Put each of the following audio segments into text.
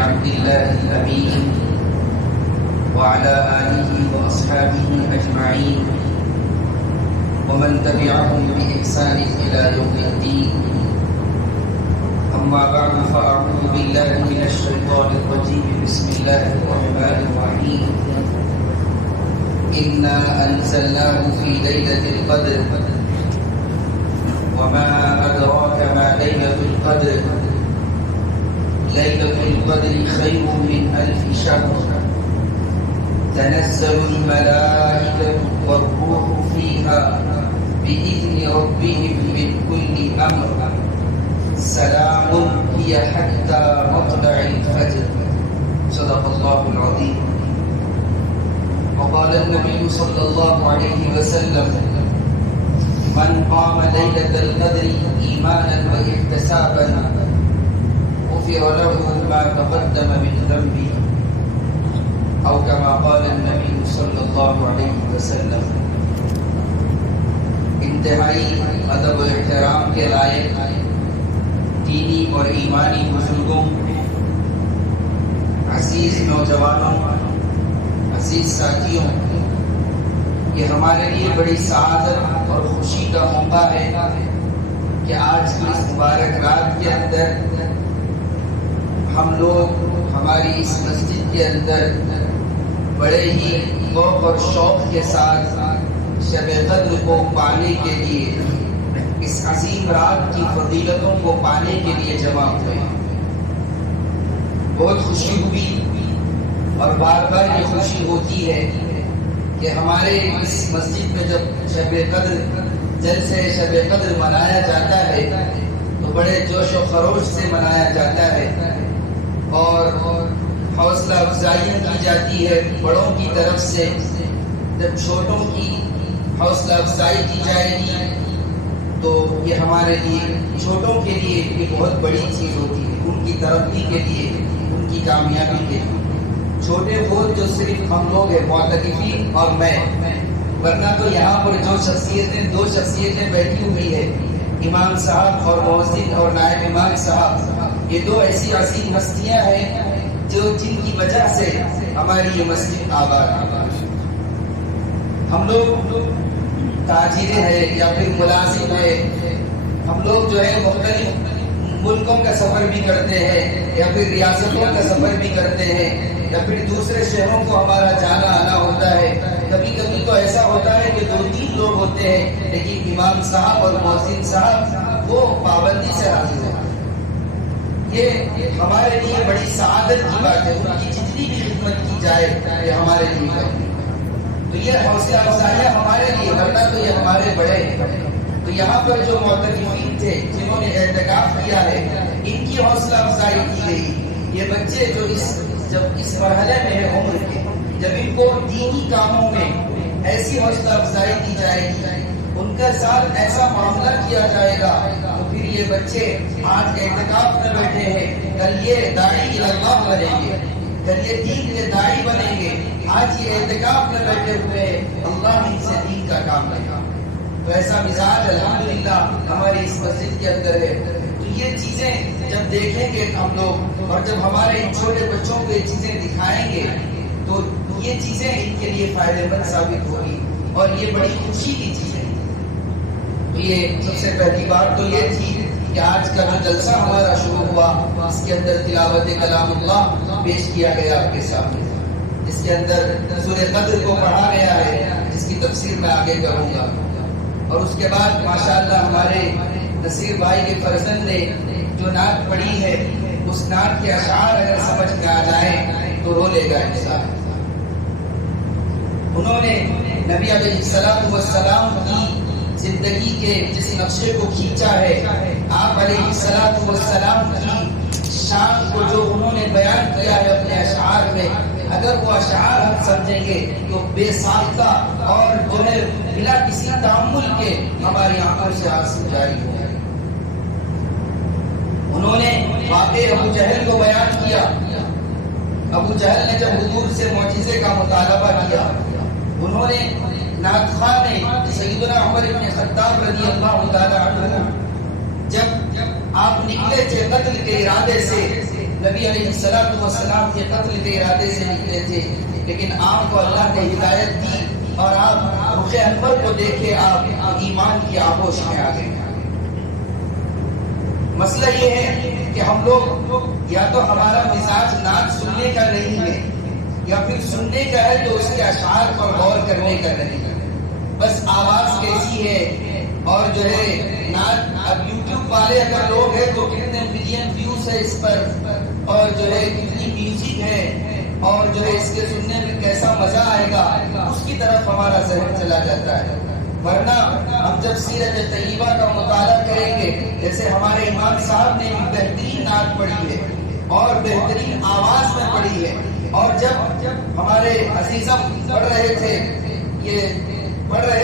عبد الله الأمين وعلى آله وأصحابه أجمعين ومن تبعهم بإحسان إلى يوم الدين. أما بعد فأعوذ بالله من الشيطان الرجيم. بسم الله الرحمن الرحيم. إنا أنزلناه في ليلة القدر وما أدراك ما ليلة القدر. ليلة القدر خير من 1000 شهر. تنزل الملائكة والروح فيها بإذن ربهم من كل أمر. سلام هي حتى مطلع الفجر. صدق الله العظيم. وقال النبي صلى الله عليه وسلم: من قام ليلة القدر إيمانا واحتسابا غفر له ما تقدم من ذنبه، أو كما قال النبي صلى الله عليه وسلم. انتہائی ادب و احترام کے لائق دینی اور ایمانی بزرگوں، عزیز نوجوانوں، عزیز ساتھیوں، یہ ہمارے لیے بڑی سعادت اور خوشی کا موقع ہے کہ آج کی اس مبارک رات کے اندر ہم لوگ ہماری اس مسجد کے اندر بڑے ہی ذوق اور شوق کے ساتھ شب قدر کو پانے کے لیے، اس عظیم رات کی فضیلتوں کو پانے کے لیے جمع ہوئے. بہت خوشی ہوئی اور بار بار یہ خوشی ہوتی ہے کہ ہمارے اس مسجد میں جب شب قدر جلسے شب قدر منایا جاتا ہے تو بڑے جوش و خروش سے منایا جاتا ہے اور حوصلہ افزائی کی جاتی ہے بڑوں کی طرف سے. جب چھوٹوں کی حوصلہ افزائی کی جائے گی تو یہ ہمارے لیے، چھوٹوں کے لیے یہ بہت بڑی چیز ہوتی ہے، ان کی ترقی کے لیے، ان کی کامیابی کے لیے. چھوٹے وہ جو صرف ہم لوگ ہیں معتکفین اور میں، ورنہ تو یہاں پر جو شخصیتیں، دو شخصیتیں بیٹھی ہوئی ہے، امام صاحب اور مؤذن اور نائب امام صاحب، یہ دو ایسی عظیم ہستیاں ہیں جو جن کی وجہ سے ہماری یہ مسجد آباد ہے. ہم لوگ تاجر ہیں یا پھر ملازم ہیں، ہم لوگ جو ہے مختلف ملکوں کا سفر بھی کرتے ہیں یا پھر ریاستوں کا سفر بھی کرتے ہیں یا پھر دوسرے شہروں کو ہمارا جانا آنا ہوتا ہے. کبھی کبھی تو ایسا ہوتا ہے کہ 2-3 لوگ ہوتے ہیں لیکن امام صاحب اور مؤذن صاحب وہ پابندی سے حاضر ہوتے ہیں. یہ ہمارے لیے بڑی سعادت کی بات ہے. ان کی جتنی بھی خدمت کی جائے یہ ہمارے لیے کرتی ہے. تو یہ حوصلہ افزائیاں ہمارے لیے، ورنہ تو یہ ہمارے بڑے ہیں. تو یہاں پر جو معتکفین تھے جنہوں نے اعتکاف کیا ہے، ان کی حوصلہ افزائی کی گئی. یہ بچے جو جب اس مرحلے میں ہے عمر کے، جب ان کو دینی کاموں میں ایسی حوصلہ افزائی کی جائے گی، ان کا ساتھ ایسا معاملہ کیا جائے گا، تو پھر یہ بچے آج اعتکاف میں بیٹھے ہیں، کل یہ داعی اللہ بنیں گے، کل یہ دین کے داعی بنیں گے. آج یہ اعتکاف میں بیٹھے ہوئے ہیں، اللہ ان سے دین کا کام لے گا. تو ایسا مزاج الحمدللہ ہماری اس مسجد کے اندر ہے. تو یہ چیزیں جب دیکھیں گے ہم لوگ اور جب ہمارے ان چھوٹے بچوں کو یہ چیزیں دکھائیں گے تو یہ چیزیں ان کے لیے فائدہ مند ثابت ہوگی اور یہ بڑی خوشی کی چیز ہے. تو یہ سب سے پہلی بات تو یہ تھی کہ آج کا جو جلسہ ہمارا شروع ہوا اس کے اندر تلاوت کلام اللہ پیش کیا گیا آپ کے سامنے، جس کے اندر سورہ قدر کو پڑھا گیا ہے، جس کی تفسیر میں آگے کروں گا. اور اس کے بعد ماشاءاللہ ہمارے نصیر بھائی کے فرزند نے جو نعت پڑھی ہے، اس نعت کے اشعار اگر سمجھ میں آ جائیں تو رو لے گا انسان. انہوں نے نبی علیہ السلام کی زندگی کے جس نقشے کو کھینچا ہے، آپ علیہ السلام کی شان کو جو انہوں نے بیان کیا ہے اپنے اشعار میں، اگر وہ اشعار ہم سمجھیں گے تو بے ساختہ اور جو ہے بلا کسی تأمل کے ہماری آنکھوں سے آنسو جاری ہو گئے. انہوں نے واقع ابو جہل کو بیان کیا. ابو جہل نے جب حضور سے معجزے کا مطالبہ کیا، انہوں نے نعت خواہ نے سیدنا عمر بن خطاب رضی اللہ تعالی عنہ جب آپ نکلے تھے قتل کے ارادے سے نبی علیہ السلام کے قتل کے ارادے سے نکلے تھے، لیکن آپ کو اللہ نے ہدایت دی اور آپ رخ انور کو دیکھے آپ ایمان کی آغوش میں آ گئے۔ مسئلہ یہ ہے کہ ہم لوگ یا تو ہمارا مزاج نعت سننے کا نہیں ہے، یا پھر سننے کا ہے تو اس کے اشعار پر غور کرنے کا نہیں ہے، بس آواز کیسی ہے اور جو ہے نعت۔ اب یوٹیوب والے اگر لوگ ہیں تو کتنے ملین ویوز ہے اس پر، اور جو ہے کتنی میوزک ہے، اور جو ہے اس کے سننے میں کیسا مزہ آئے گا، اس کی طرف ہمارا ذہن چلا جاتا ہے۔ ورنہ ہم جب سیرت طیبہ کا مطالعہ کریں گے، جیسے ہمارے امام صاحب نے بھی بہترین نعت پڑھی ہے اور بہترین آواز میں پڑھی ہے، اور جب ہمارے عزیزم پڑھ رہے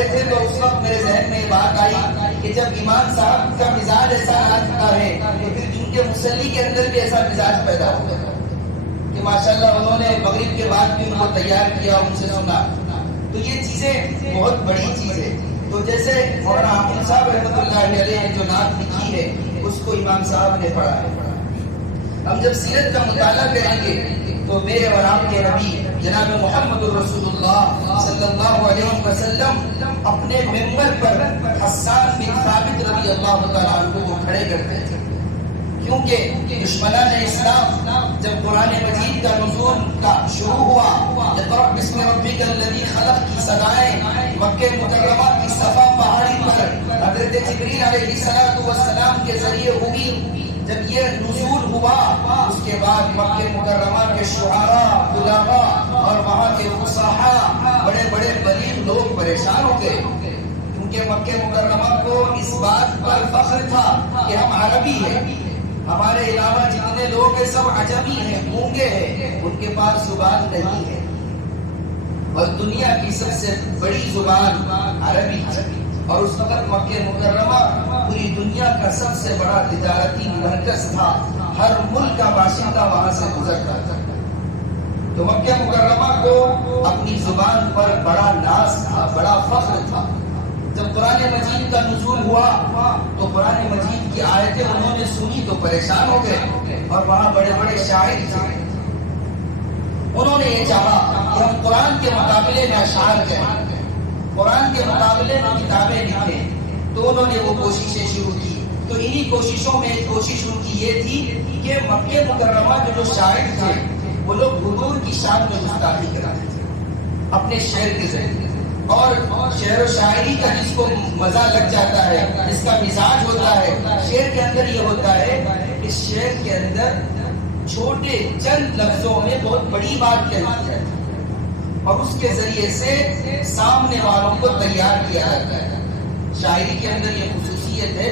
تھے تو اس وقت میرے ذہن میں یہ بات آئی کہ جب امام صاحب کا مزاج ایسا نعت کا ہے تو پھر جن کے مسلی کے اندر بھی ایسا مزاج پیدا ہوگا کہ ماشاءاللہ انہوں نے مغرب کے بعد بھی ان کو تیار کیا، ان سے سنا۔ تو یہ چیزیں بہت بڑی چیز ہے۔ تو جیسے مولانا عامر صاحب رحمۃ اللہ علیہ نے جو نعت لکھی ہے اس کو امام صاحب نے پڑھا ہے۔ ہم جب سیرت کا مطالعہ کریں گے تو میرے اور آپ کے نبی جناب محمد رسول اللہ صلی اللہ علیہ وسلم اپنے ممبر پر حسان بن ثابت رضی اللہ تعالیٰ عنہ کو کھڑے کرتے تھے، کیونکہ دشمنان اسلام جب قرآن مجید کا نزول کا شروع ہوا، اقرأ بسم ربک الذی خلق کی صدائیں مکہ مکرمہ کی صفا پہاڑی پر حضرت جبریل علیہ السلام کے ذریعے ہوئی۔ جب یہ نزول ہوا اس کے بعد مکہ مکرمہ کے شعراء، علماء اور وہاں کے فصحاء، بڑے بڑے بلیغ لوگ پریشان ہو گئے، کیونکہ مکہ مکرمہ کو اس بات پر فخر تھا کہ ہم عربی ہیں، ہمارے علاوہ جتنے لوگ ہیں سب عجمی ہیں، گونگے ہیں، ان کے پاس زبان نہیں ہے، اور دنیا کی سب سے بڑی زبان عربی ہے۔ اور اس وقت مکہ مکرمہ پوری دنیا کا سب سے بڑا تجارتی مرکز تھا، ہر ملک کا باشندہ وہاں سے گزرتا تھا۔ تو مکہ مکرمہ کو اپنی زبان پر بڑا ناز تھا، بڑا فخر تھا۔ جب قرآن مجید کا نزول ہوا تو قرآن مجید کی آیتیں انہوں نے سنی تو پریشان ہو گئے، اور وہاں بڑے بڑے شاعر تھے، انہوں نے یہ چاہا کہ ہم قرآن کے مقابلے میں اشعار کریں، قرآن کے مقابلے میں کتابیں لکھیں۔ تو انہوں نے وہ کوششیں شروع کی۔ تو انہی کوششوں میں ایک کوشش ان کی یہ تھی کہ مکہ مکرمہ کے جو شاعر تھے وہ لوگ حضور کی شان میں گستاخی کراتے تھے اپنے شعر کے ذریعے، اور شعر و شاعری کا جس کو مزہ لگ جاتا ہے، جس کا مزاج ہوتا ہے، شعر کے اندر یہ ہوتا ہے کہ شعر کے اندر چھوٹے چند لفظوں میں بہت بڑی بات کہی جاتی ہے، اور اس کے ذریعے سے سامنے والوں کو تیار کیا جاتا ہے۔ شاعری کے اندر یہ خصوصیت ہے۔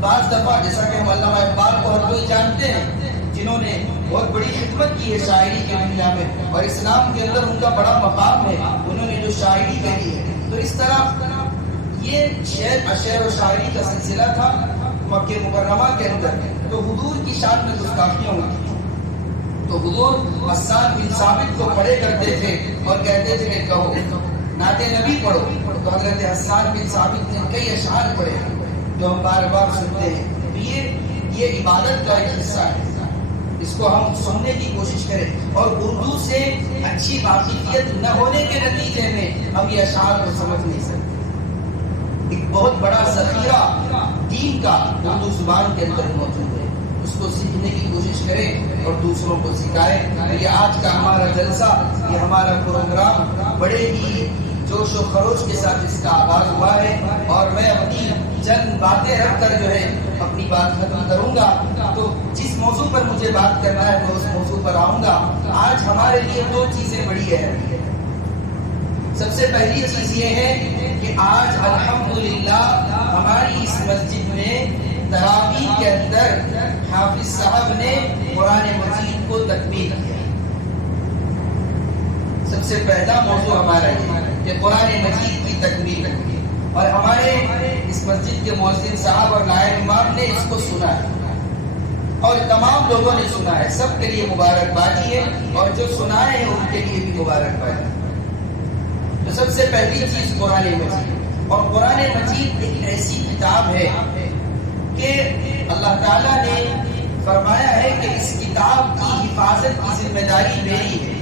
بعض دفعہ جیسا کہ ہم علامہ اقبال کو ہر کوئی جانتے ہیں، جنہوں نے بہت بڑی خدمت کی ہے شاعری کی دنیا میں، اور اسلام کے اندر ان کا بڑا مقام ہے، انہوں نے جو شاعری کہی ہے۔ تو اس طرح یہ شعر و شاعری کا سلسلہ تھا مکہ مکرمہ کے اندر۔ تو حضور کی شان میں گستاخیاں ہوتی تھیں، تو حضور حسان بن ثابت کو کھڑے کرتے تھے اور کہتے تھے کہ کہو نعت نبی پڑھو۔ تو حضرت حسان بن ثابت نے کئی اشعار پڑھے جو ہم بار بار سنتے ہیں۔ تو یہ عبادت کا ایک حصہ ہے، اس کو ہم سننے کی کوشش کریں، اور اردو سے اچھی واقفیت نہ ہونے کے نتیجے میں ہم یہ اشعار کو سمجھ نہیں سکتے۔ ایک بہت بڑا ذخیرہ دین کا اردو زبان کے اندر موجود ہے، اس کو سیکھنے کی کوشش کریں اور دوسروں کو سکھائیں۔ یہ آج کا ہمارا جلسہ، یہ ہمارا پروگرام بڑے ہی جوش و خروش کے ساتھ اس کا آغاز ہوا ہے، اور میں اپنی چند باتیں رکھ کر جو ہے اپنی بات ختم کروں گا۔ تو جس موضوع پر مجھے بات کرنا ہے میں اس موضوع پر آؤں گا۔ آج ہمارے لیے دو چیزیں بڑی ہیں۔ سب سے پہلی چیز یہ ہے کہ آج الحمدللہ ہماری اس مسجد میں تراویح کے اندر حافظ صاحب نے قرآن مجید کو تکمیل کیا۔ سب سے پہلا موضوع ہمارا یہ کہ قرآن مجید کی تکمیل، اور ہمارے اس مسجد کے مؤذن صاحب اور نائب امام نے اس کو سنا ہے، اور تمام لوگوں نے سنا ہے۔ سب کے لیے مبارکبادی ہے، اور جو سنائے ہیں ان کے لیے بھی مبارکبادی۔ تو سب سے پہلی چیز قرآن مجید، اور قرآن مجید ایک ایسی کتاب ہے کہ اللہ تعالیٰ نے فرمایا ہے کہ اس کتاب کی حفاظت کی ذمہ داری میری ہے۔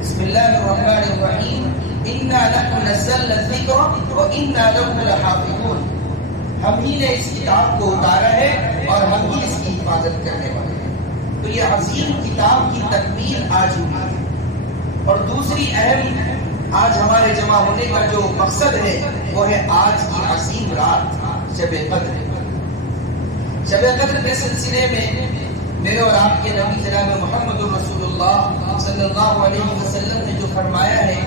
بسم اللہ الرحمن الرحیم، انا نحن نزلنا الذکر وانا له لحافظون، ہم ہی نے اس کتاب کو اتارا ہے اور ہم ہی اس کی حفاظت کرنے والے ہیں۔ تو یہ عظیم کتاب کی تکمیل آج ہوئی ہے۔ اور دوسری اہم آج ہمارے جمع ہونے کا جو مقصد ہے وہ ہے آج کی عظیم رات شب قدر۔ شب قدر کے سلسلے میں میرے اور آپ کے نبی جناب محمد رسول اللہ صلی اللہ علیہ وسلم نے جو فرمایا ہے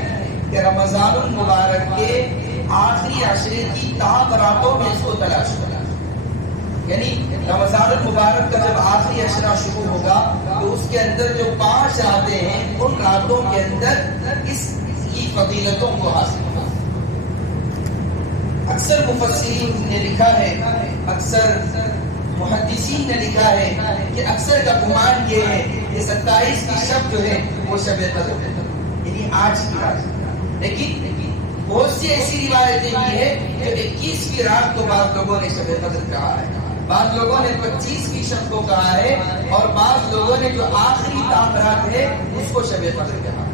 کہ رمضان المبارک کے آخری عشرے کی تاب راتوں میں اس کو تلاش کرنا، یعنی رمضان المبارک کا جب آخری عشرہ شروع ہوگا تو اس کے اندر جو 5 راتیں ہیں ان راتوں کے اندر اس کی فضیلتوں کو حاصل کرنا۔ اکثر مفسرین نے لکھا ہے، اکثر محدثین نے لکھا ہے کہ اکثر کا گمان یہ ہے کہ 27 کی شب جو ہے وہ شب قدر ہے، یعنی آج کی رات۔ لیکن بہت سی ایسی روایتیں بھی ہے کہ 21ویں رات کو بعض لوگوں نے شب قدر کہا ہے، بعض لوگوں نے 25ویں شب کو کہا ہے، اور بعض لوگوں نے جو آخری تام رات ہے اس کو شب قدر کہا۔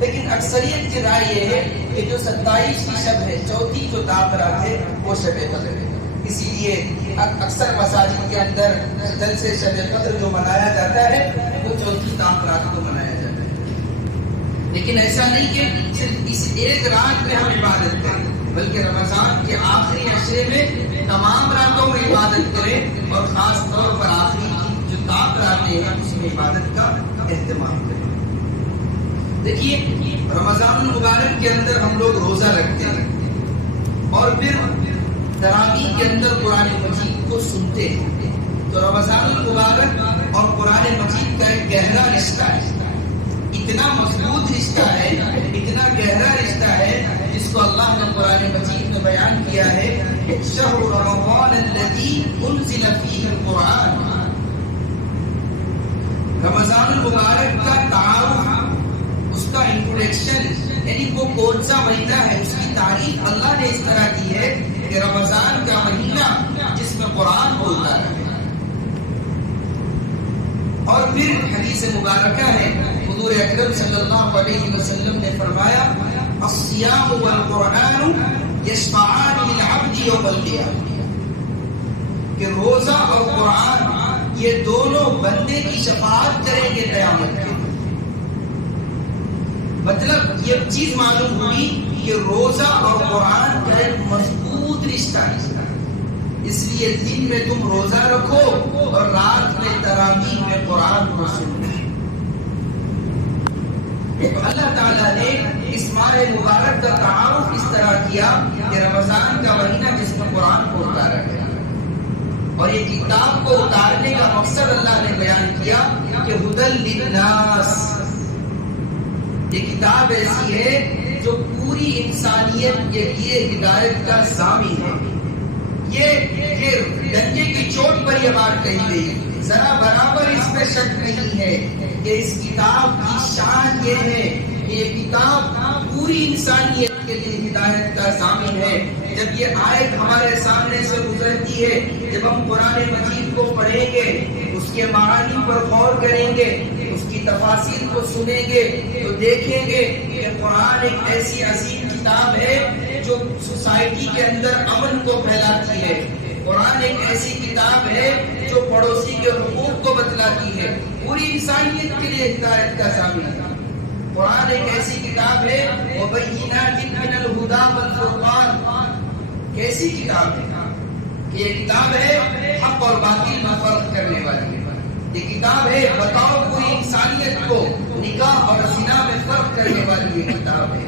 لیکن اکثریت کی رائے یہ ہے کہ جو 27ویں شب ہے، چوتھی جو تام رات ہے وہ شب قدر ہے۔ اسی لیے اکثر مساجد کے اندر جلسے شب قدر جو منایا جاتا ہے وہ چوتھی تام رات کو منایا جاتا ہے۔ لیکن ایسا نہیں کہ صرف اس ایک رات میں ہم عبادت کریں، بلکہ رمضان کے آخری عشرے میں تمام راتوں میں عبادت کریں، اور خاص طور پر آخری جو تام راتیں ہیں اس میں عبادت کا اہتمام کریں۔ دیکھیے، رمضان المبارک کے اندر ہم لوگ روزہ رکھتے ہیں اور پھر تراویح کے اندر قرآن مجید کو سنتے ہیں۔ تو رمضان المبارک اور قرآن مجید کا ایک گہرا رشتہ ہے، اتنا مضبوط رشتہ ہے، اتنا گہرا رشتہ ہے، جس کو اللہ نے قرآن مجید میں بیان کیا ہے، شہر رمضان الذی انزل فیہ القرآن۔ رمضان المبارک کا تعارف، اس کا انٹروڈکشن، یعنی وہ کون سا مہینہ ہے، اس کی تعریف اللہ نے اس طرح کی ہے کہ رمضان کا مہینہ جس میں قرآن بولتا ہے۔ اور پھر حدیث مبارکہ ہے، حضور اکرم صلی اللہ علیہ وسلم نے فرمایا، الصیام والقرآن یشفعان للعبد یوم القیامہ، کہ روزہ اور قرآن یہ دونوں بندے کی شفاعت کریں گے قیامت کے۔ مطلب یہ چیز معلوم ہوئی کہ روزہ اور قرآن کا ایک مضبوط رشتہ ہے، اس لیے دن میں تم روزہ رکھو اور رات میں تراویح میں قرآن کو سنو۔ اللہ تعالیٰ نے اس ماہ مبارک کا تعارف اس طرح کیا کہ رمضان کا مہینہ جس میں قرآن کو اتارا گیا، اور یہ کتاب کو اتارنے کا مقصد اللہ نے بیان کیا کہ ہدی للناس، یہ کتاب ایسی ہے جو پوری انسانیت کے لیے ہدایت کا ضامن ہے۔ یہ ڈنڈے کی چوٹ پر یہ بات کہی گئی، ذرا برابر اس میں شک نہیں ہے کہ اس کتاب کی شان یہ ہے کہ یہ کتاب پوری انسانیت کے لیے ہدایت کا ضامن ہے۔ جب یہ آیت ہمارے سامنے سے گزرتی ہے، جب ہم قرآن مجید کو پڑھیں گے، اس کے معانی پر غور کریں گے، اس کی تفاسیر کو سنیں گے، تو دیکھیں گے کہ قرآن ایک ایسی عظیم کتاب ہے جو سوسائٹی کے اندر امن کو پھیلاتی ہے۔ قرآن ایک ایسی کتاب ہے جو پڑوسی کے حقوق کو بتلاتی ہے، پوری انسانیت کے لیے ہدایت کا ضامن ہے۔ قرآن ایک ایسی کتاب ہے وَبَيِّنَاتٍ مِّنَ الْهُدَىٰ وَالْفُرْقَانِ، کیسی کتاب ہے کہ یہ کتاب ہے حق اور باطل میں فرق کرنے والی ہے۔ یہ کتاب ہے بتاؤ پوری انسانیت کو نکاح اور زنا میں فرق کرنے والی یہ کتاب ہے۔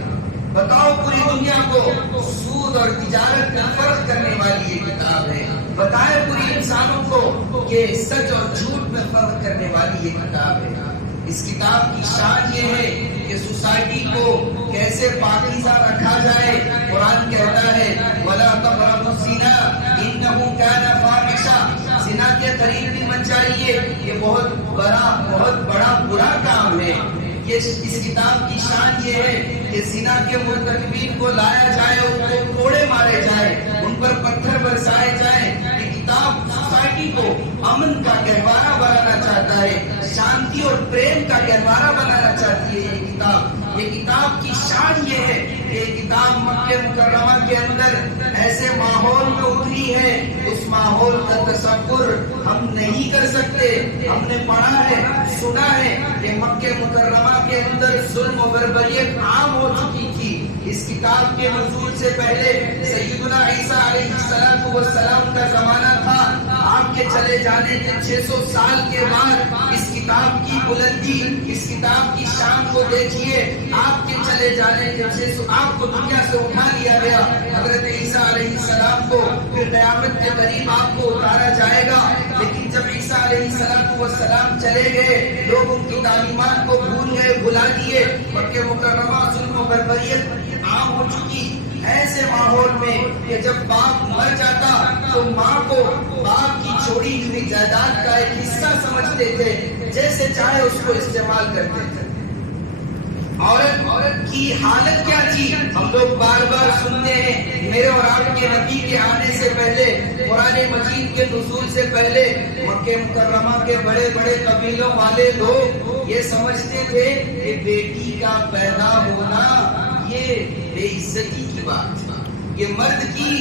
بتاؤ پوری دنیا کو سود اور تجارت میں فرق کرنے والی یہ کتاب ہے۔ بتائے پوری انسانوں کو کہ سچ اور جھوٹ میں فرق کرنے والی یہ کتاب ہے۔ اس کتاب کی شان یہ ہے کہ سوسائٹی کو کیسے پاکیزہ رکھا جائے۔ قرآن کہتا ہے وَلَا تَقْرَبُوا الزِّنَا إِنَّهُ كَانَ فَاحِشًا، زنا کے قریب بھی مت جائیے، یہ بہت بڑا برا کام ہے۔ اس کتاب کی شان یہ ہے کہ زنا کے مرتکبین کو لایا جائے، ان کو کوڑے مارے جائے، ان پر پتھر برسائے جائیں۔ یہ کتاب سوسائٹی کو امن کا گہوارہ بنانا چاہتا ہے، شانتی اور پریم کا گہوارہ بنانا چاہتی ہے یہ کتاب۔ یہ کتاب کی شان یہ ہے کہ یہ کتاب مکہ مکرمہ کے اندر ایسے ماحول میں اتری ہے، اس ماحول کا تصور ہم نہیں کر سکتے۔ ہم نے پڑھا ہے، سنا ہے کہ مکہ مکرمہ کے اندر ظلم و بربریت عام ہو چکی تھی۔ اس کتاب کے نزول سے پہلے سیدنا عیسیٰ علیہ السلام کا زمانہ تھا۔ آپ کے چلے جانے کے 600 سال کے بعد اس کتاب کی بلندی، اس کتاب کی شان کو دیکھیے۔ آپ کے چلے جانے کے 600 آپ کو دنیا سے اٹھا لیا گیا، حضرت عیسیٰ علیہ السلام کو پھر قیامت کے قریب آپ کو اتارا جائے گا، لیکن جب عیسیٰ علیہ السلام چلے گئے، لوگ ان کی تعلیمات کو بھول گئے، بھلا دیے۔ مکہ مکرمہ ظلم و بربریت عام ہو چکی۔ ایسے ماحول میں کہ جب باپ مر جاتا تو ماں کو باپ کی چھوڑی ہوئی جائیداد کا ایک حصہ سمجھتے تھے، جیسے چاہے اس کو استعمال کرتے تھے۔ عورت کی حالت کیا تھی ہم لوگ بار بار سنتے ہیں۔ میرے اور آپ کے نبی کے آنے سے پہلے، قرآن مجید کے نزول سے پہلے، مکہ مکرمہ کے بڑے بڑے قبیلوں والے لوگ یہ سمجھتے تھے کہ بیٹی کا پیدا ہونا یہ بے عزتی کی بات ہے، یہ مرد کی،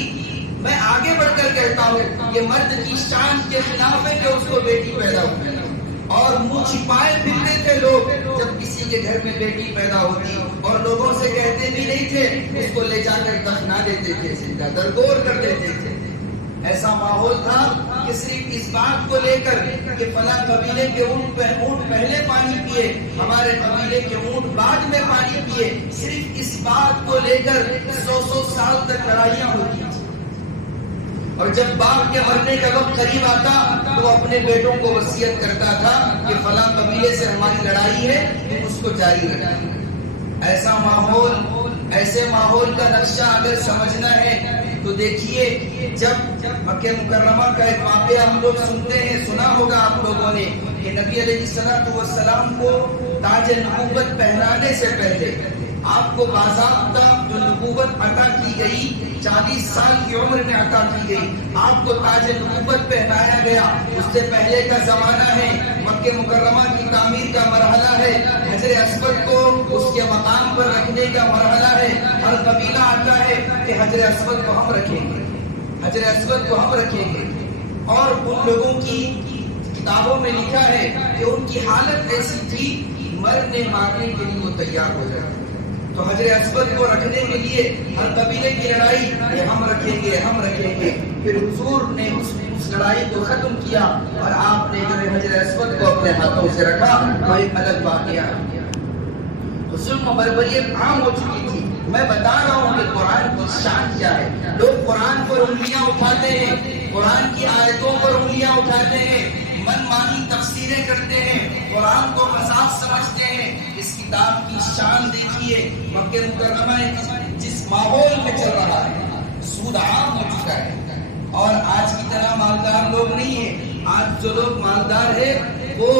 میں آگے بڑھ کر کہتا ہوں، یہ مرد کی شان کے خلاف ہے کہ اس کو بیٹی پیدا ہوئی۔ اور منہ چھپائے پھرتے تھے لوگ جب کسی کے گھر میں بیٹی پیدا ہوتی، اور لوگوں سے کہتے بھی نہیں تھے، اس کو لے جا کر دفنا دیتے تھے، زندہ درگور کر دیتے تھے۔ ایسا ماحول تھا کہ صرف اس بات کو لے کر کہ فلاں قبیلے کے اونٹ پہلے پانی پیے، ہمارے قبیلے کے اونٹ بعد میں پانی پیے، صرف اس بات کو لے کر 100 سال تک لڑائیاں ہوتی تھیں۔ اور جب باپ کے مرنے کا وقت قریب آتا تو اپنے بیٹوں کو وصیت کرتا تھا کہ فلاں قبیلے سے ہماری لڑائی ہے، تم اس کو جاری رکھنا۔ ایسا ماحول، ایسے ماحول کا نقشہ اگر سمجھنا ہے تو دیکھیے، جب مکہ مکرمہ کا ایک واقعہ ہم لوگ سنتے ہیں، سنا ہوگا آپ لوگوں نے کہ نبی علیہ السلام کو تاج نبوت پہنانے سے پہلے آپ کو باضابطہ جو نبوت عطا کی گئی، 40 سال کی عمر میں عطا کی گئی، آپ کو تاج نبوت پہنایا گیا۔ اس سے پہلے کا زمانہ ہے، مکہ مکرمہ کی تعمیر کا مرحلہ ہے، حجر اسود کو اس کے مقام پر رکھنے کا مرحلہ ہے۔ ہر قبیلہ آتا ہے کہ حجر اسود کو ہم رکھیں گے، حجر اسود کو ہم رکھیں گے، اور ان لوگوں کی کتابوں میں لکھا ہے کہ ان کی حالت ایسی تھی، مرنے مارنے کے لیے وہ تیار ہو جاتے۔ تو حجر اسود کو رکھنے کے لیے ہر قبیلے کی لڑائی کہ ہم رکھیں گے، ہم رکھیں گے۔ پھر حضور نے اس لڑائی کو ختم کیا اور آپ نے جو حجر اسود کو اپنے ہاتھوں سے رکھا، وہ ایک الگ واقعہ ہے۔ تو ظلم و بربریت عام ہو چکی تھی۔ میں بتا رہا ہوں کہ قرآن کی شان کیا ہے۔ لوگ قرآن پر انگلیاں اٹھاتے ہیں، قرآن کی آیتوں پر انگلیاں اٹھاتے ہیں، من مانی تفسیریں کرتے ہیں، قرآن کو مذاق سمجھتے ہیں۔ اس کتاب کی شان دیکھیے، مکہ مکرمہ جس ماحول میں چل رہا ہے، سود عام ہو چکا ہے، اور آج کی طرح مالدار لوگ نہیں ہیں۔ آج جو لوگ مالدار ہیں وہ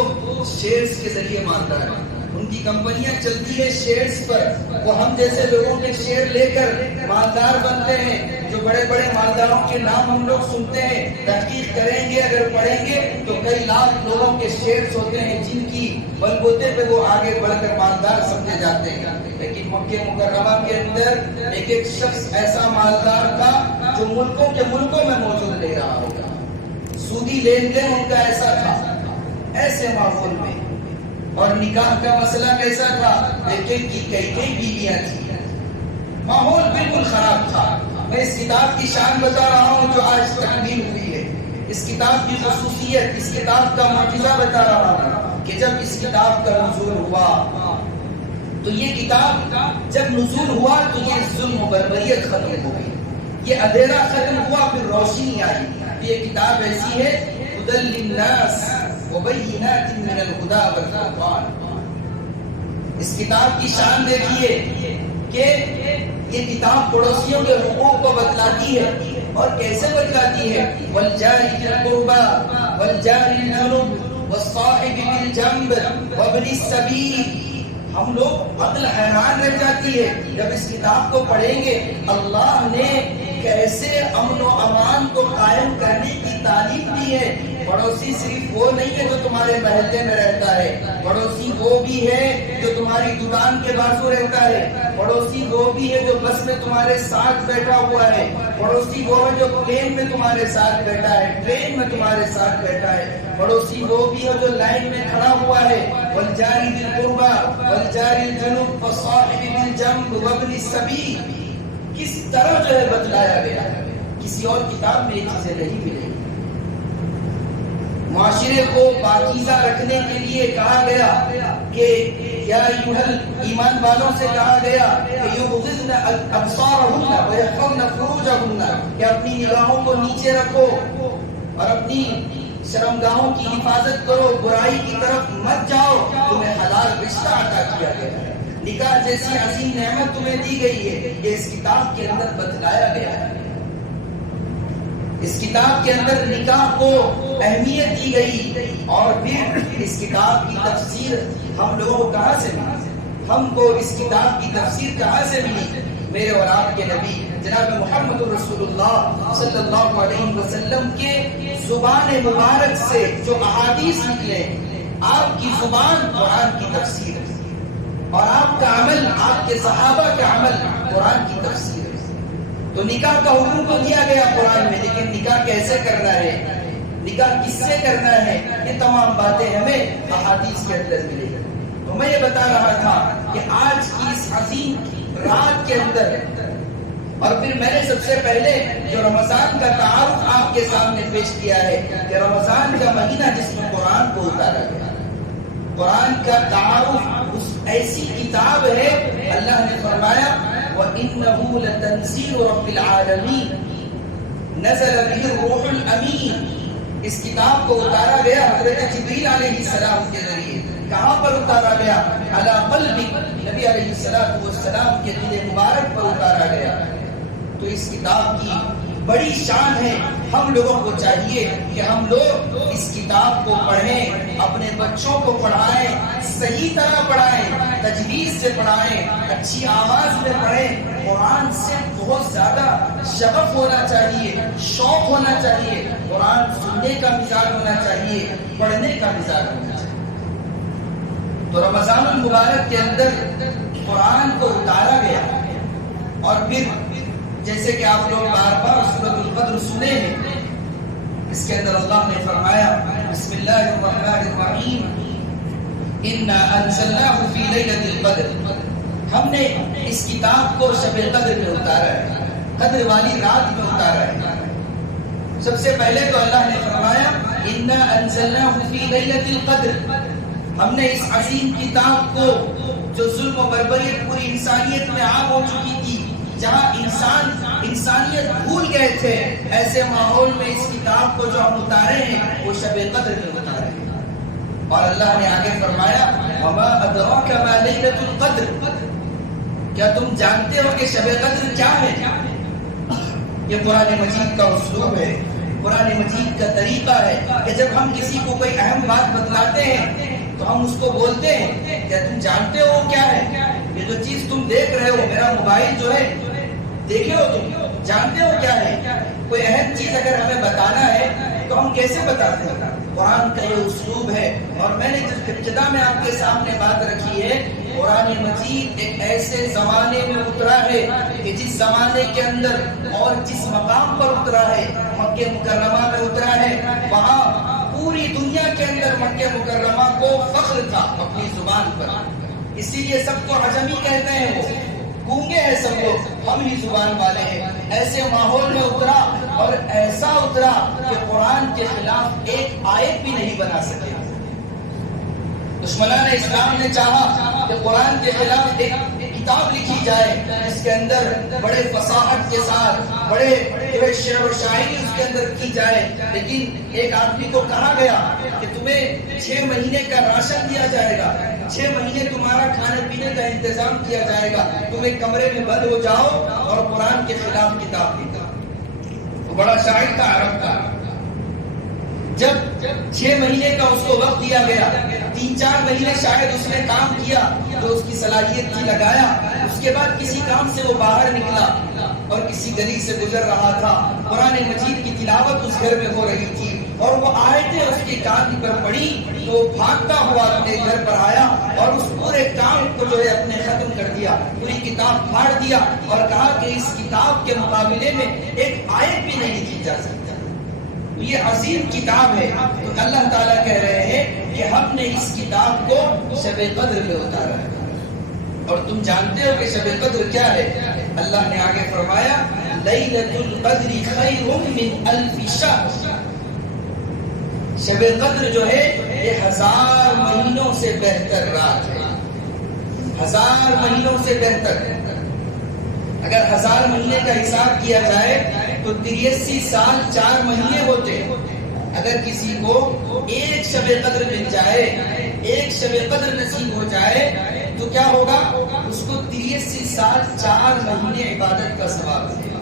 شیئرز کے ذریعے مالدار ہیں، ان کی کمپنیاں چلتی ہے شیئرز پر، وہ ہم جیسے لوگوں کے شیئر لے کر مالدار بنتے ہیں۔ جو بڑے بڑے مالداروں کے نام ہم لوگ سنتے ہیں، تحقیق کریں گے، اگر پڑھیں گے تو کئی لاکھ لوگوں کے شیئرز ہوتے ہیں جن کی بلبوتے پہ وہ آگے بڑھ کر مالدار سمجھے جاتے ہیں۔ لیکن مکہ مکرمہ کے اندر ایک شخص ایسا مالدار تھا جو ملکوں میں موجود لے رہا ہوگا، سودی لین دین ان کا ایسا تھا۔ ایسے ماحول میں، اور نکاح کا مسئلہ کیسا تھا؟ ایک کی کئی بیویاں تھیں، ماحول بالکل خراب تھا۔ میں اس کتاب کی شان بتا رہا ہوں جو آج تکمیل ہوئی ہے، اس کتاب کی خصوصیت، اس کتاب کا معجزہ بتا رہا ہوں کہ جب اس کتاب کا نزول ہوا تو یہ کتاب جب نزول ہوا تو یہ ظلم و بربریت ختم ہو گئی، یہ اندھیرا ختم ہوا، پھر روشنی آئی۔ یہ کتاب ایسی ہے، ہدی للناس وبینات من الہدی والفرقان۔ اس کتاب کی شان دیکھیے کہ یہ کتاب پڑوسیوں کے حقوق کو بتلاتی ہے، اور کیسے بتلاتی ہے؟ والجار ذی القربى والجار الجنب والصاحب بالجنب وابن السبیل۔ ہم لوگ عقل حیران رہ جاتی ہے جب اس کتاب کو پڑھیں گے۔ اللہ نے کیسے امن و امان کو قائم کرنے کی تعلیم دی ہے۔ پڑوسی صرف وہ نہیں ہے جو تمہارے محلے میں رہتا ہے، پڑوسی وہ بھی ہے جو تمہاری دکان کے بازو رہتا ہے، پڑوسی وہ بھی ہے جو بس میں تمہارے ساتھ بیٹھا ہوا ہے، پڑوسی وہ ہے جو پلین میں تمہارے ساتھ بیٹھا ہے، ٹرین میں تمہارے ساتھ بیٹھا ہے، پڑوسی وہ بھی ہے جو لائن میں کھڑا ہوا ہے۔ والجار ذی القربى والجار الجنب والصاحب بالجنب وابن السبیل، کس طرح جو ہے بتلایا گیا ہے، کسی اور کتاب میں یہ چیزیں نہیں ملیں۔ معاشرے کو پاکیزہ رکھنے کے لیے کہا گیا کہ یا ایمان والوں سے کہا گیا کہ یغضضن ابصارهن ويحفظن فروجهن، کہ اپنی نگاہوں کو نیچے رکھو اور اپنی شرمگاہوں کی حفاظت کرو، برائی کی طرف مت جاؤ، تمہیں حلال رشتہ عطا کیا گیا ہے، نکاح جیسی عظیم نعمت تمہیں دی گئی ہے، یہ اس کتاب کے اندر بتلایا گیا ہے۔ اس کتاب کے اندر نکاح کو اہمیت دی گئی، اور پھر اس کتاب کی تفسیر ہم لوگوں کو کہاں سے ملی؟ ہم کو اس کتاب کی تفسیر کہاں سے ملی؟ میرے اور آپ کے نبی جناب محمد رسول اللہ صلی اللہ علیہ وسلم کے زبان مبارک سے جو احادیث نکلے، آپ کی زبان قرآن کی تفسیر ہے، اور آپ کا عمل، آپ کے صحابہ کا عمل قرآن کی تفسیر ہے۔ تو نکاح کا حکم تو دیا گیا قرآن میں، لیکن نکاح کیسے کرنا ہے، نکاح کس سے کرنا ہے، یہ تمام باتیں ہمیں احادیث کے اندر ملے گی۔ تو میں یہ بتا رہا تھا کہ آج کی اس عظیم رات کے اندر، اور پھر میں نے سب سے پہلے جو رمضان کا تعارف آپ کے سامنے پیش کیا ہے کہ رمضان کا مہینہ جس میں قرآن کو اتارا گیا، قرآن کا تعارف اس ایسی کتاب ہے، اللہ نے فرمایا وَإِنَّهُ لَتَنزِيلُ رَبِّ الْعَالَمِينَ نَزَلَ بِهِ الرُّوحُ الْأَمِينُ۔ اس کتاب کو اتارا گیا حضرت جبریل علیہ السلام کے ذریعے۔ کہاں پر اتارا گیا؟ عَلَى قَلْبِكَ، نبی علیہ السلام کے دل مبارک پر اتارا گیا۔ تو اس کتاب کی بڑی شان ہے، ہم لوگوں کو چاہیے کہ ہم لوگ اس کتاب کو پڑھیں، اپنے بچوں کو پڑھائیں، صحیح طرح پڑھائیں، تجویز سے پڑھائیں، اچھی آواز میں پڑھیں۔ قرآن سے بہت زیادہ شغف ہونا چاہیے، شوق ہونا چاہیے، قرآن سننے کا مزاج ہونا چاہیے، پڑھنے کا مزاج ہونا چاہیے۔ تو رمضان المبارک کے اندر قرآن کو اتارا گیا، اور پھر جیسے کہ آپ لوگ بار بار سورۃ القدر سنے ہیں، اس کے اندر اللہ نے فرمایا بسم اللہ الرحمن الرحیم انا انزلناه فی لیلۃ القدر، ہم نے اس کتاب کو شب قدر میں اتارا ہے، قدر والی رات میں اتارا ہے۔ سب سے پہلے تو اللہ نے فرمایا انا انزلناه فی لیلۃ القدر، ہم نے اس عظیم کتاب کو جو ظلم و بربریت پوری انسانیت میں عام ہو چکی تھی، جہاں انسانیت بھول گئے تھے، ایسے ماحول میں اس کتاب کو جو ہم اتارے ہیں وہ شب قدر میں اتارے ہیں۔ اور اللہ نے آگے فرمایا وما ادراک ما لیلۃ القدر، کیا تم جانتے ہو کہ شب قدر کیا ہے؟ یہ قرآن مجید کا اسلوب ہے، قرآن مجید کا طریقہ ہے کہ جب ہم کسی کو کوئی اہم بات بتلاتے ہیں تو ہم اس کو بولتے ہیں کیا تم جانتے ہو کیا ہے؟ یہ جو چیز تم دیکھ رہے ہو، میرا موبائل جو ہے، دیکھے ہو تم، جانتے ہو کیا ہے؟ کوئی اہم چیز اگر ہمیں بتانا ہے تو ہم کیسے بتاتے ہیں؟ قرآن کا یہ اسلوب ہے۔ اور میں نے جس ابتدا میں آپ کے سامنے بات رکھی ہے، قرآن مجید ایک ایسے زمانے میں اترا ہے کہ جس زمانے کے اندر اور جس مقام پر اترا ہے، مکہ مکرمہ میں اترا ہے، وہاں پوری دنیا کے اندر مکہ مکرمہ کو فخر تھا اپنی زبان پر، اسی لیے سب کو عجمی کہتے ہیں، وہ گونگے ہیں سب لوگ، ہم ہی زبان والے ہیں۔ ایسے ماحول میں اترا اور ایسا اترا کہ قرآن کے خلاف ایک آیت بھی نہیں بنا سکے۔ دشمنان اسلام نے چاہا کہ قرآن کے خلاف ایک کتاب لکھی جائے جس کے اندر بڑے فصاحت کے ساتھ بڑے شعر و شاعری اس کے اندر کی جائے، لیکن ایک آدمی کو کہا گیا کہ تمہیں 6 مہینے کا راشن دیا جائے گا، 6 مہینے تمہارا کھانے پینے کا انتظام کیا جائے گا، تم ایک کمرے میں بند ہو جاؤ اور قرآن کے خلاف کتاب لکھا۔ وہ بڑا شاعر تھا، عرب کا۔ جب 6 مہینے کا اس کو وقت دیا گیا، 3-4 مہینے شاید اس نے کام کیا جو اس کی صلاحیت تھی، لگایا، اس کے بعد کسی کام سے وہ باہر نکلا اور کسی گلی سے گزر رہا تھا، قرآن مجید کی تلاوت اس گھر میں ہو رہی تھی اور وہ آیتیں اس کے کان پر پڑی تو وہ بھاگتا ہوا اپنے گھر پر آیا اور اس پورے کام کو جو ہے اپنے ختم کر دیا، پوری کتاب پھاڑ دیا اور کہا کہ اس کتاب کے مقابلے میں ایک آیت بھی نہیں لکھی جا سکتا۔ یہ عظیم کتاب ہے، تو اللہ تعالیٰ کہہ رہے ہیں کہ ہم نے اس کتاب کو شب قدر میں اتارا ہے۔ اور تم جانتے ہو کہ شب قدر کیا ہے؟ اللہ نے آگے فرمایا لیلۃ القدر خیر من الف شہر۔ شب قدر جو ہے یہ 1000 مہینوں سے بہتر رات ہے، 1000 مہینوں سے بہتر۔ اگر 1000 مہینے کا حساب کیا جائے تو 83 سال 4 مہینے ہوتے۔ اگر کسی کو ایک شب قدر مل جائے، ایک شب قدر نصیب ہو جائے تو کیا ہوگا؟ اس کو 83 سال 4 مہینے عبادت کا ثواب ملے گا۔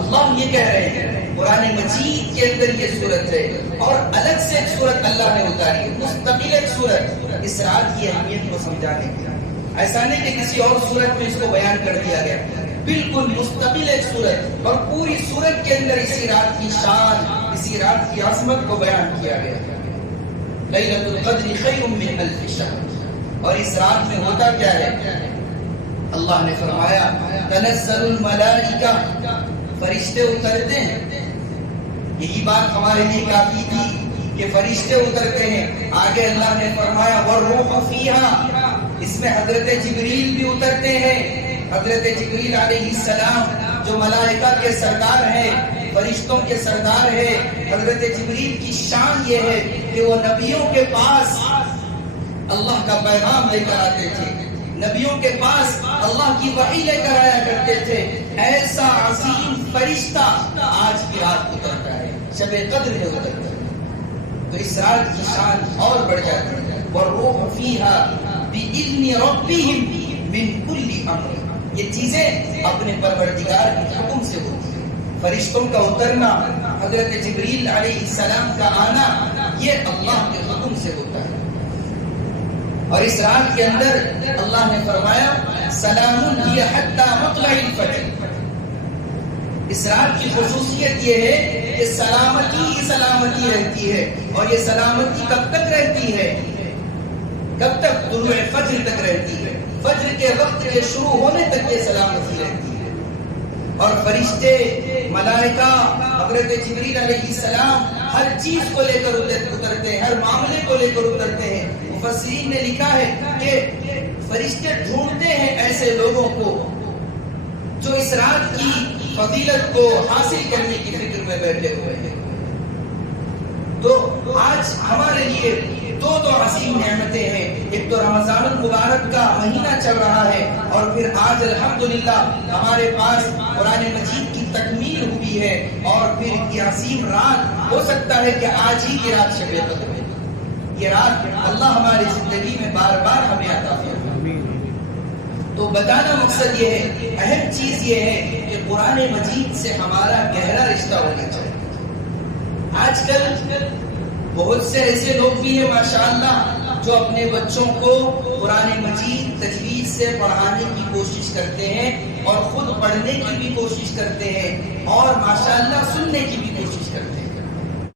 اللہ یہ کہہ رہے ہیں قرآن مجید کے اندر یہ صورت ہے، اور الگ سے ایک صورت اللہ نے اتاری ہے، مستقل ایک صورت اس رات کی اہمیت کو سمجھانے کے۔ ایسا نہیں کہ کسی اور صورت میں اس کو بیان کر دیا گیا، بالکل مستقل ایک صورت، اور پوری صورت کے اندر اسی رات کی شان، اسی رات کی عظمت کو بیان کیا گیا۔ لیلۃ القدر خیر من الف شہر۔ اور اس رات میں ہوتا کیا ہے؟ اللہ نے فرمایا تنزل الملائکہ، فرشتے اترتے ہیں۔ یہی بات ہمارے لیے کافی تھی کہ فرشتے اترتے ہیں۔ آگے اللہ نے فرمایا والروح فیہا، اس میں حضرت جبریل بھی اترتے ہیں۔ حضرت جبریل علیہ السلام جو ملائکہ کے سردار ہیں، فرشتوں کے سردار ہیں، حضرت جبریل کی شان یہ ہے کہ وہ نبیوں کے پاس اللہ کا پیغام لے کر آتے تھے، نبیوں کے پاس اللہ کی وحی لے کر آیا کرتے تھے۔ ایسا عظیم فرشتہ آج کی رات اترتا ہے، شب قدر میں اترتا ہے، تو اس رات کی شان اور بڑھ جاتی ہے۔ والروح فیہا بإذن ربہم من کل امر، یہ چیزیں اپنے پروردگار کے حکم سے ہوتی ہیں۔ فرشتوں کا اترنا، حضرت جبریل علیہ السلام کا آنا، یہ اللہ کے حکم سے ہوتا ہے۔ اور اس رات کے اندر اللہ نے فرمایا سلام ہی حتی مطلع الفجر۔ اس رات کی خصوصیت یہ ہے کہ سلامتی ہی سلامتی رہتی ہے، اور یہ سلامتی کب تک رہتی ہے؟ کب تک؟ طلوع فجر تک رہتی ہے، فجر کے وقت کے شروع ہونے تک یہ سلامتی رہتی ہے۔ اور فرشتے، ملائکہ، حضرت جبریل علیہ السلام ہر چیز کو لے کر اترتے ہیں، ہر معاملے کو لے کر اترتے ہیں۔ مفسرین نے لکھا ہے کہ فرشتے ڈھونڈتے ہیں ایسے لوگوں کو جو اس رات کی فضیلت کو حاصل کرنے کی فکر میں بیٹھے ہوئے ہیں۔ تو آج ہمارے لیے دو عظیم نعمتیں ہیں، ایک تو رمضان المبارک کا مہینہ چل رہا ہے، اور پھر آج الحمدللہ ہمارے پاس قرآن مجید کی تکمیل ہوئی ہے، اور پھر یہ عظیم رات ہو سکتا ہے کہ آج ہی کی رات شب قدر ہے۔ یہ رات اللہ ہماری زندگی میں بار بار ہمیں عطا فرمائے۔ تو بتانا مقصد یہ ہے، اہم چیز یہ ہے کہ قرآن مجید سے ہمارا گہرا رشتہ ہونا چاہیے۔ آج کل بہت سے ایسے لوگ بھی ہیں ماشاءاللہ جو اپنے بچوں کو قرآن مجید تجوید سے پڑھانے کی کوشش کرتے ہیں، اور خود پڑھنے کی بھی کوشش کرتے ہیں، اور ماشاءاللہ سننے کی بھی کوشش کرتے ہیں۔